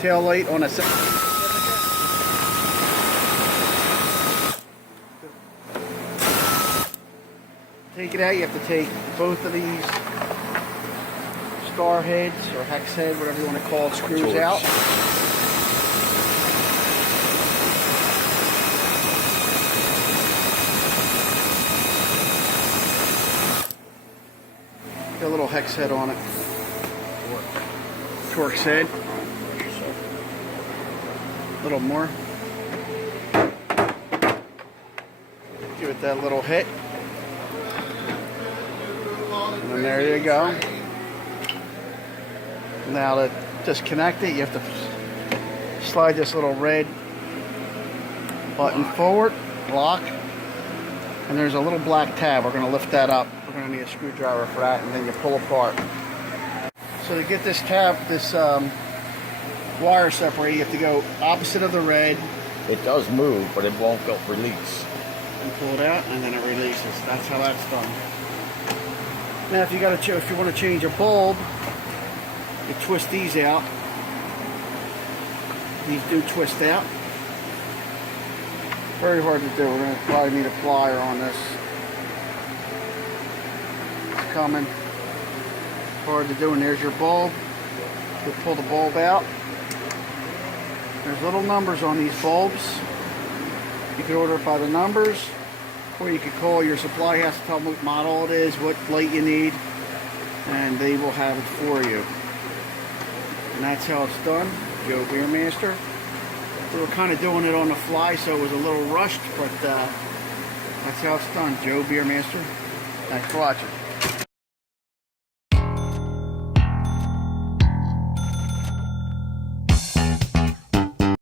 tail light on a take it out. You have to take both of these star heads or hex head, whatever you want to call it, screws out. Got a little hex head on it. Torx head. A little more. Give it that little hit. And then there you go. Now to disconnect it, you have to slide this little red button forward, lock, and there's a little black tab. We're going to lift that up. We're going to need a screwdriver for that, and then you pull apart. So to get this tab, this wire separated, you have to go opposite of the red. It does move, but it won't go release. And pull it out, and then it releases. That's how that's done. Now, if you want to change a bulb, you twist these out. These do twist out. Very hard to do. We're going to probably need a plier on this. It's coming. Hard to do. And there's your bulb. You pull the bulb out. There's little numbers on these bulbs. You can order it by the numbers, or you could call your supply house to tell them what model it is, what light you need, and they will have it for you. And that's how it's done. Joe Beermaster. We were kind of doing it on the fly, so it was a little rushed, but that's how it's done. Joe Beermaster. Thanks for watching.